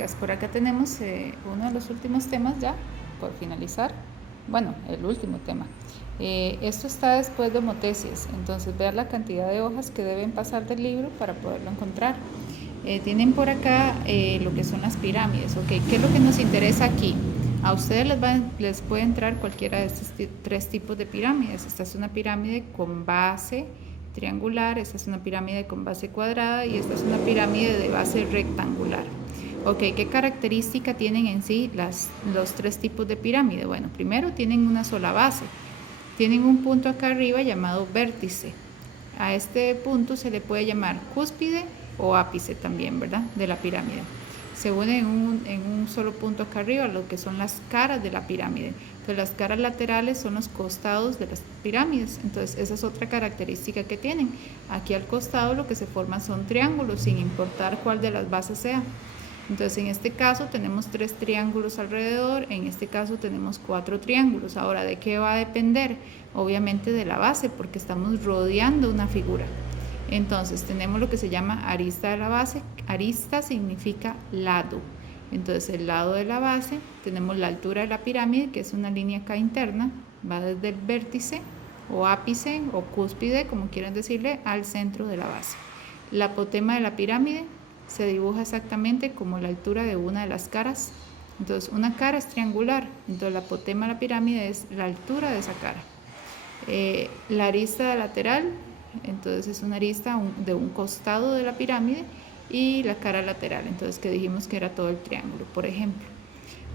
características. Por acá tenemos uno de los últimos temas ya, por finalizar. Bueno, el último tema. Esto está después de homotesis, entonces vean la cantidad de hojas que deben pasar del libro para poderlo encontrar. Tienen por acá lo que son las pirámides, ¿ok? ¿Qué es lo que nos interesa aquí? A ustedes les puede entrar cualquiera de estos tres tipos de pirámides. Esta es una pirámide con base triangular, esta es una pirámide con base cuadrada y esta es una pirámide de base rectangular. Ok, ¿qué característica tienen en sí los tres tipos de pirámide? Bueno, primero tienen una sola base. Tienen un punto acá arriba llamado vértice. A este punto se le puede llamar cúspide o ápice también, ¿verdad? De la pirámide. Se une en un solo punto acá arriba, lo que son las caras de la pirámide. Entonces las caras laterales son los costados de las pirámides. Entonces esa es otra característica que tienen. Aquí al costado lo que se forman son triángulos, sin importar cuál de las bases sea. Entonces en este caso tenemos 3 triángulos alrededor, en este caso tenemos 4 triángulos. Ahora, ¿de qué va a depender? Obviamente de la base, porque estamos rodeando una figura. Entonces tenemos lo que se llama arista de la base. Arista significa lado. Entonces el lado de la base, tenemos la altura de la pirámide, que es una línea acá interna, va desde el vértice o ápice o cúspide, como quieran decirle, al centro de la base. La apotema de la pirámide se dibuja exactamente como la altura de una de las caras. Entonces una cara es triangular, entonces la apotema de la pirámide es la altura de esa cara. La arista lateral, entonces es una arista de un costado de la pirámide, y la cara lateral, entonces que dijimos que era todo el triángulo. Por ejemplo,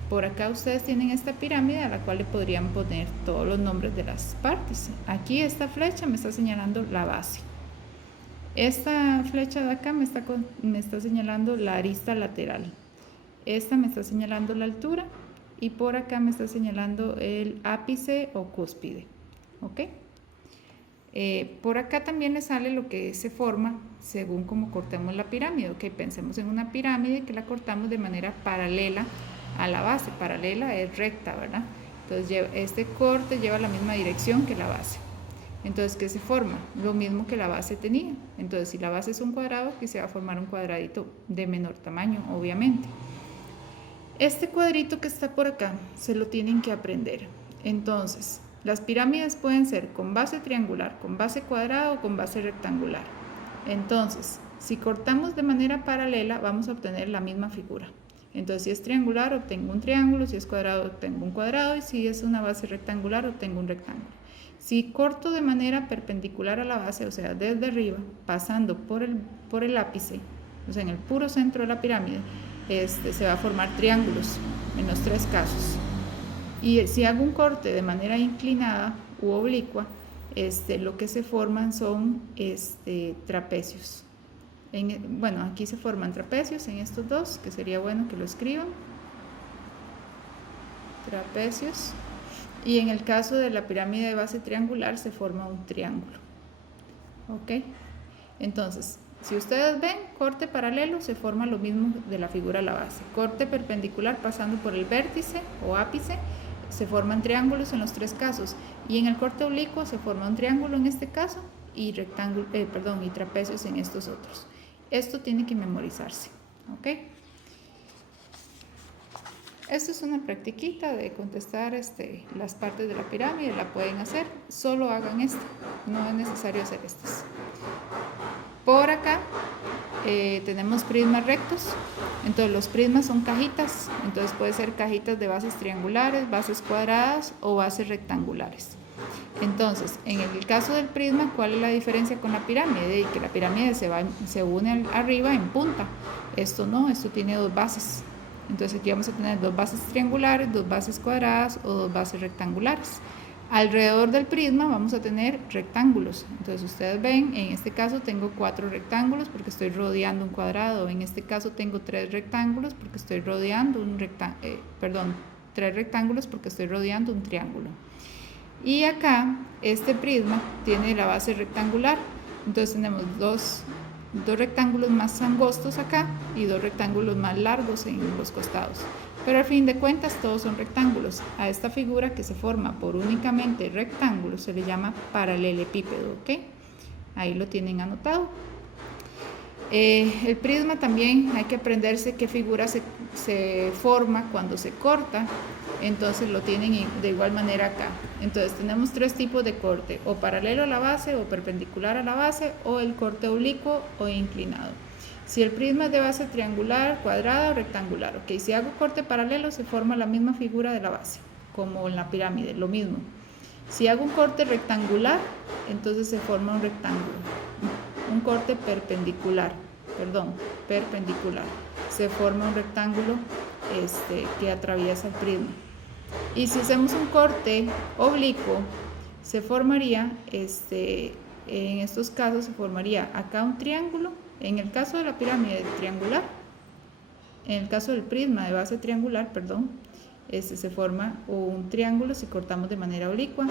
por acá ustedes tienen esta pirámide a la cual le podrían poner todos los nombres de las partes. Aquí esta flecha me está señalando la base. Esta flecha de acá me está señalando la arista lateral. Esta me está señalando la altura y por acá me está señalando el ápice o cúspide. ¿Ok? Por acá también le sale lo que se forma según cómo cortemos la pirámide. Ok, pensemos en una pirámide que la cortamos de manera paralela a la base. Paralela es recta, ¿verdad? Entonces este corte lleva la misma dirección que la base. Entonces, ¿qué se forma? Lo mismo que la base tenía. Entonces, si la base es un cuadrado, aquí se va a formar un cuadradito de menor tamaño, obviamente. Este cuadrito que está por acá, se lo tienen que aprender. Entonces, las pirámides pueden ser con base triangular, con base cuadrada o con base rectangular. Entonces, si cortamos de manera paralela, vamos a obtener la misma figura. Entonces, si es triangular, obtengo un triángulo, si es cuadrado, obtengo un cuadrado, y si es una base rectangular, obtengo un rectángulo. Si corto de manera perpendicular a la base, o sea, desde arriba, pasando por el ápice, o sea, en el puro centro de la pirámide, se va a formar triángulos en los 3 casos. Y si hago un corte de manera inclinada u oblicua, lo que se forman son trapecios. Bueno, aquí se forman trapecios en estos dos, que sería bueno que lo escriban. Trapecios. Y en el caso de la pirámide de base triangular se forma un triángulo. ¿Ok? Entonces, si ustedes ven, corte paralelo se forma lo mismo de la figura a la base. Corte perpendicular pasando por el vértice o ápice, se forman triángulos en los 3 casos. Y en el corte oblicuo se forma un triángulo en este caso y trapecios en estos otros. Esto tiene que memorizarse. ¿Ok? Esto es una practiquita de contestar las partes de la pirámide, la pueden hacer, solo hagan esto, no es necesario hacer estas. Por acá tenemos prismas rectos, entonces los prismas son cajitas, entonces puede ser cajitas de bases triangulares, bases cuadradas o bases rectangulares. Entonces, en el caso del prisma, ¿cuál es la diferencia con la pirámide? Y que la pirámide se une arriba en punta, esto no, esto tiene 2 bases. Entonces aquí vamos a tener 2 bases triangulares, 2 bases cuadradas o 2 bases rectangulares. Alrededor del prisma vamos a tener rectángulos. Entonces ustedes ven, en este caso tengo 4 rectángulos porque estoy rodeando un cuadrado. En este caso tengo 3 rectángulos porque estoy rodeando 3 rectángulos porque estoy rodeando un triángulo. Y acá este prisma tiene la base rectangular. Entonces tenemos dos rectángulos más angostos acá y 2 rectángulos más largos en los costados. Pero al fin de cuentas todos son rectángulos. A esta figura que se forma por únicamente rectángulos se le llama paralelepípedo, ¿ok? Ahí lo tienen anotado. El prisma también hay que aprenderse qué figura se forma cuando se corta, entonces lo tienen de igual manera acá. Entonces tenemos tres tipos de corte, o paralelo a la base, o perpendicular a la base, o el corte oblicuo o inclinado. Si el prisma es de base triangular, cuadrada o rectangular, ok, si hago corte paralelo se forma la misma figura de la base, como en la pirámide, lo mismo. Si hago un corte rectangular, entonces se forma un rectángulo. Un corte perpendicular, se forma un rectángulo que atraviesa el prisma. Y si hacemos un corte oblicuo, se formaría, en estos casos se formaría acá un triángulo, en el caso de la pirámide triangular, en el caso del prisma de base triangular, se forma un triángulo si cortamos de manera oblicua.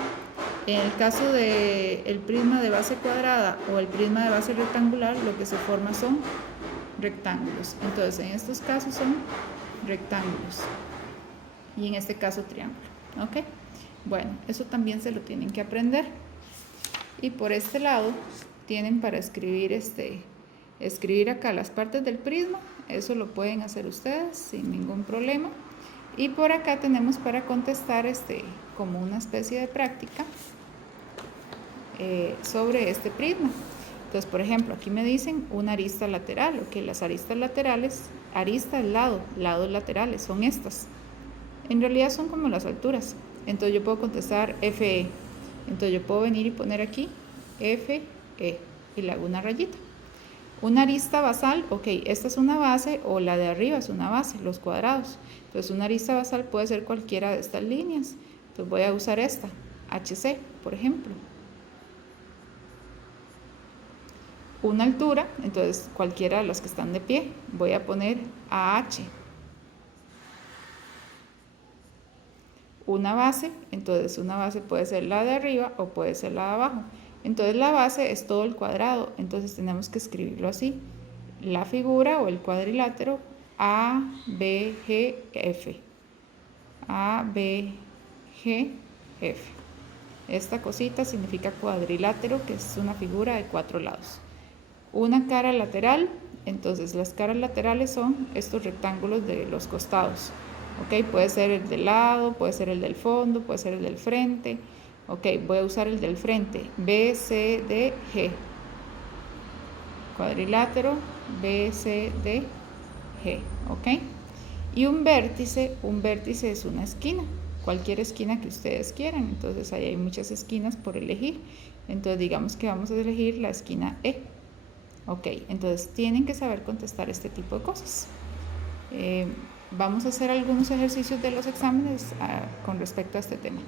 En el caso del prisma de base cuadrada o el prisma de base rectangular, lo que se forma son rectángulos. Entonces, en estos casos son rectángulos y en este caso triángulo. ¿Ok? Bueno, eso también se lo tienen que aprender. Y por este lado tienen para escribir acá las partes del prisma. Eso lo pueden hacer ustedes sin ningún problema. Y por acá tenemos para contestar como una especie de práctica sobre este prisma. Entonces, por ejemplo, aquí me dicen una arista lateral, ok, las aristas laterales, lados laterales, son estas. En realidad son como las alturas. Entonces yo puedo contestar FE. Entonces yo puedo venir y poner aquí FE y le hago una rayita. Una arista basal, ok, esta es una base o la de arriba es una base, los cuadrados. Entonces una arista basal puede ser cualquiera de estas líneas. Entonces voy a usar esta, HC, por ejemplo. Una altura, entonces cualquiera de los que están de pie, voy a poner AH. Una base, entonces una base puede ser la de arriba o puede ser la de abajo. Entonces la base es todo el cuadrado, entonces tenemos que escribirlo así. La figura o el cuadrilátero ABGF. ABGF. Esta cosita significa cuadrilátero, que es una figura de 4 lados. Una cara lateral, entonces las caras laterales son estos rectángulos de los costados. Ok, puede ser el del lado, puede ser el del fondo, puede ser el del frente. Ok, voy a usar el del frente, BCDG. Cuadrilátero, BCDG. Ok. Y un vértice es una esquina, cualquier esquina que ustedes quieran. Entonces ahí hay muchas esquinas por elegir. Entonces digamos que vamos a elegir la esquina E. Ok, entonces tienen que saber contestar este tipo de cosas. Vamos a hacer algunos ejercicios de los exámenes con respecto a este tema.